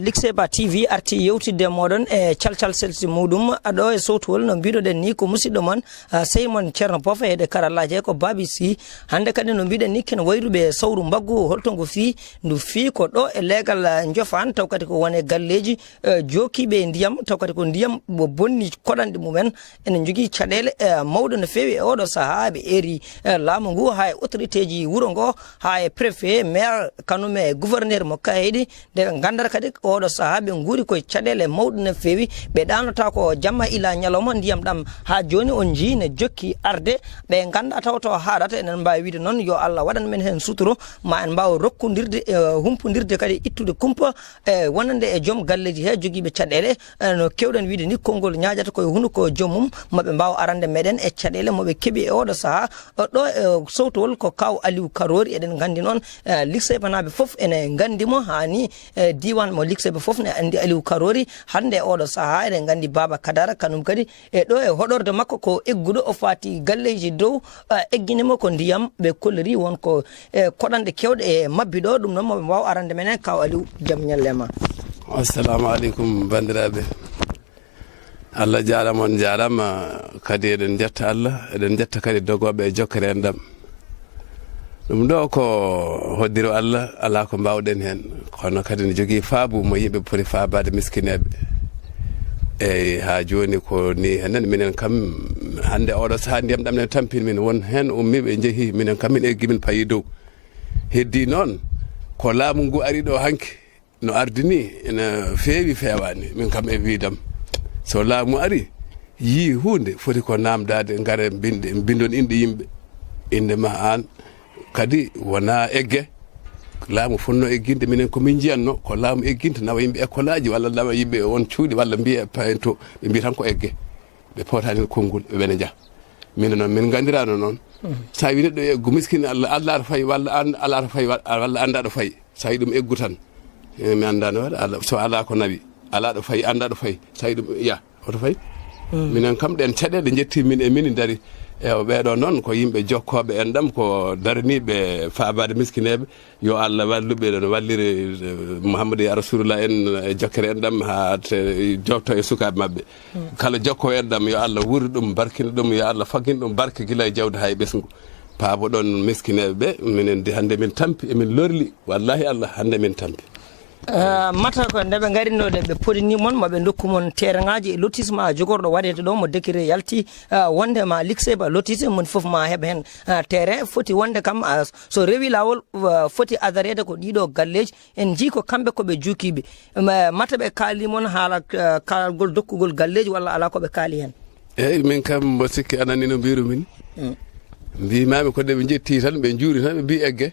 Lexeiba TV arti yewtidde moɗon e calcal selsi muɗum aɗo e sowtowol no mbiɗoɗen ni ko musidɗo mon Seymon Ceerno Bofa heede karallaji ko Babi Sy hande kadi no mbiɗen ni ken wayruɓe sawru mbaggu holto ngo ndu fi ko ɗo e leegal Njofaan taw kadi ko wone galleji jokiɓe ndiyam taw kadi ko ndiyam bo bonni koɗanɗe mumen ene jogui caɗele mawɗo no fewi e oɗo saaha ɓe eri laamu ngu ha e autorité ji wuro ngo ha e préfet maire kanume gouverneur mo kayidi de ɓe gandata kadi oɗo saaha ɓe guuri koye caɗele mawɗe no fewi ɓe ɗanota ko jamma ila ñalawma ndiyam ɗam ha joni on jii ne jokki arde ɓe ganda taw to haɗata enen mbawi wiide noon yo Allah waɗan men hen suturo ma en mbawa rokkodirde humpodirde kadi ittude kumpa wonande e joom galleji he joguiɓe caɗele no kewɗen wiide ni konngol ñaƴata koye hunuko joomum maɓe mbawa arande meɗen e caɗele moɓe keeɓi e oɗo saaha ɗo e sowtowol ko kaw Aliou Karori eɗen gandi noon Liksƴɓa naɓe foof ene gandimo hani diwan mo Liksƴɓa foof ne andi Aliou Karori hande oɗo saaha eɗen gandi Baba Kadara kanum kadi e ɗo e hoɗorde makko ko egguɗo o fati galleji dow egguinimo ko ndiyam ɓe kollori wonko koɗanɗe kewɗe e mabbi ɗo ɗum noon moɓe mbawa arande menen kaw Aliou jaam ñallema. Assalamu aleykum bandiraɓe, Allah jarama on jarama kadi eɗen jetta Allah eɗen jetta kadi dogoɓe e jokkere en ɗam ɗum ɗo ko hoddiro Allah ala ko mbawɗen hen kono kadi ne jogui faabu mo yimɓe poti faabade miskineɓe eyyi ha joni ko ni henen minen kam hande oɗo saaha ndiyam ɗam ne tampini min won hen ummiɓe jeehi minen kam min eggi min payi dow heddi noon ko laamu ngu ari ɗo hanki no ardini ene feewi fewani min kam e wiidam so laamu ari yi hunde foti ko namdade gaare bindon inde yimɓe inde ma an kadi wona egge laamu fonno egginde minen komin jiyanno ko laamu egginte nawa yimɓe école aji walla nawa yimɓe on cuuɗi walla mbiya paento ɓe mbiya tan ko egge ɓe potani konngol ɓe wene jah min noon min gandirano noon sa wi neɗɗo eggu miskine Allah aɗa fayi walla ala aɗa fayi walla anda aɗa fayi sa wi ɗum eggu tan mi andano waɗa so ala ko nawi ala ɗo fayi anda ɗo fayi sa wi ɗum ya oto fayi minen kam ɗen caɗele jetti min e min dari ewa ɓeɗo noon ko yimɓe jokkoɓe en ɗam ko daraniɓe faabade miskineɓe yo Allah walluɓe no walliri Mouhamadou ya Rasulullah en e jokkere en ɗam ha jofto e sukaɓe mabɓe kala jokko en ɗam yo Allah wuuri ɗum barkina ɗum yo Allah faggin ɗum barke guila e jawdi ha e ɓesgu paabo ɗon miskineɓe ɓe minen de hande min tampi emin lorli wallahi Allah hande min tampi mata ko ndeɓe garinode ɓe podini moon maɓe dokkumon terraŋaji e lotissement jogorɗo waɗede ɗo mo décret yalti wondema Liksƴɓa lotissé mon foof ma heɓa hen terrain foti wonde kam so rewi lawol foti adarede ko ɗiɗo galleji en jii ko kamɓe koɓe jukiɓe mata ɓe kaali moon haala kalgol dokkugol galleji walla ala koɓe kaali hen eyyi min kam mbo sikki anani no mbiru min mbimami ko ɗeɓe jetti tan ɓe juuri tan ɓe mbi egge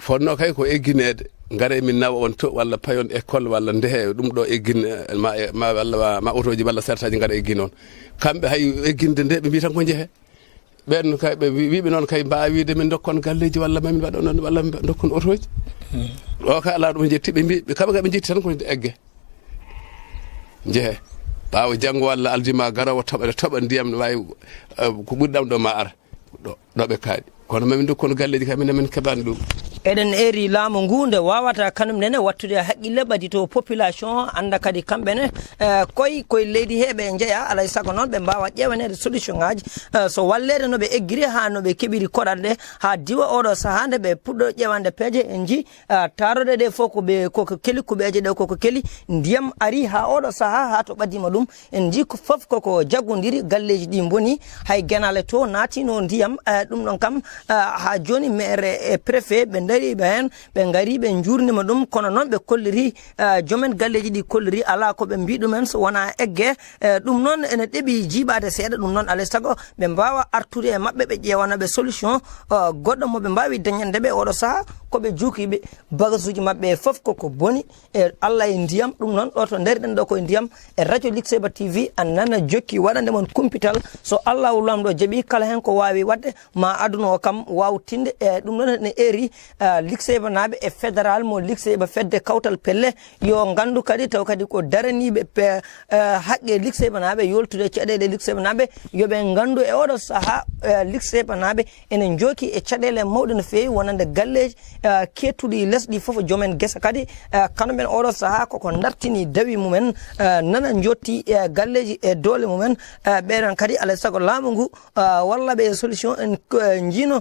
fonno kay ko egginede ngare min nawa on to walla payon école walla ndehe ɗum ɗo eggin ma walla ma autoji walla sertaji ngara eggi noon kamɓe hay egginde nde ɓe mbi tan ko jeehe ɓen kay ɓe wiɓe noon kay mbawide min dokkon galleji walla mamin waɗa noon walla dokkon autoji o kay ala ɗum jetti ɓe mbi kamɓe kay ɓe jetti tan ko egge jeehe ɓawa janggo walla aljuma garawo toɓa ndiyam ne wawi ko ɓurɗam ɗo ma ara ɗo ɓe kaaɗi kono mamin dokkon galleji kay min keɓani ɗum eɗen eri laamu ngu nde wawata kanum nene wattude haqqille ɓaadi to population anda kadi kamɓene koye leydi he ɓe jeeya alay saago noon ɓe mbawa ƴewanede solution ngaji so wallede noɓe eggiri ha noɓe keɓiri koɗanɗe ha diwa oɗo saaha nde ɓe puɗɗo ƴewande peeje en jii tarode ɗe fof koko keeli kuɓeje ɗe koko keeli ndiyam ari ha oɗo saaha ha to ɓaddima ɗum en jii foof koko jaggodiri galleji ɗi boni hay guenale to naatino ndiyam ɗum ɗon kam ha joni maire e préfet ɓe dariɓe hen ɓe gari ɓe jurnima ɗum kono noon ɓe kolliri jomen galleji ɗi kolliri ala ko ɓe mbi ɗumen so wona egge ɗum noon ene ɗeeɓi jiiɓade seeɗa ɗum noon alay saago ɓe mbawa artude e mabɓe ɓe ƴewanaɓe solution goɗɗo moɓe mbawi dañandeɓe oɗo saaha koɓe jukiɓe bagage uji mabɓe foof koko boni e Allah e ndiyam ɗum noon ɗo to dariɗen ɗo koye ndiyam e radio Liksƴɓa TV an nana jokki waɗande mon kumpital so Allah lamɗo jaaɓi kala hen ko wawi wadde ma aduna o kam wawtinde e ɗum noon ne eri Liksƴɓa naɓe e fédéral mo Liksƴɓa fedde kawtal pelle yo gandu kadi taw kadi ko daraniɓe haqqe Liksƴɓa naɓe yoltude caɗele Liksƴɓa naɓe yoɓe gandu e oɗo saaha Liksƴɓa naɓe ene jooki e caɗele mawɗe no fewi wonande galleji kettuɗi lesɗi foof jomen guesa kadi kanoɓen oɗo saaha koko dartini dawi mumen nana jotti galleji e doole mumen ɓeɗon kadi alay saago laamu ngu wallaɓe solution en jiino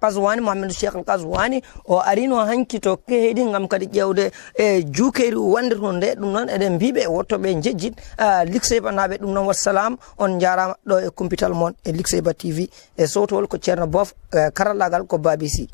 Kaswani Mouhamadou Cheikh Al Kaswani o arino hanki to heedi gam kadi ƴewde e juukeri wonde to nde ɗum noon eɗen mbiɓe wottoɓe jejjit Liksƴɓa naɓe ɗum noon wassalam on jarama ɗo e kumpital moon e Liksƴɓa TV e sowtowol ko ceerno Bof karallagal ko Babisi.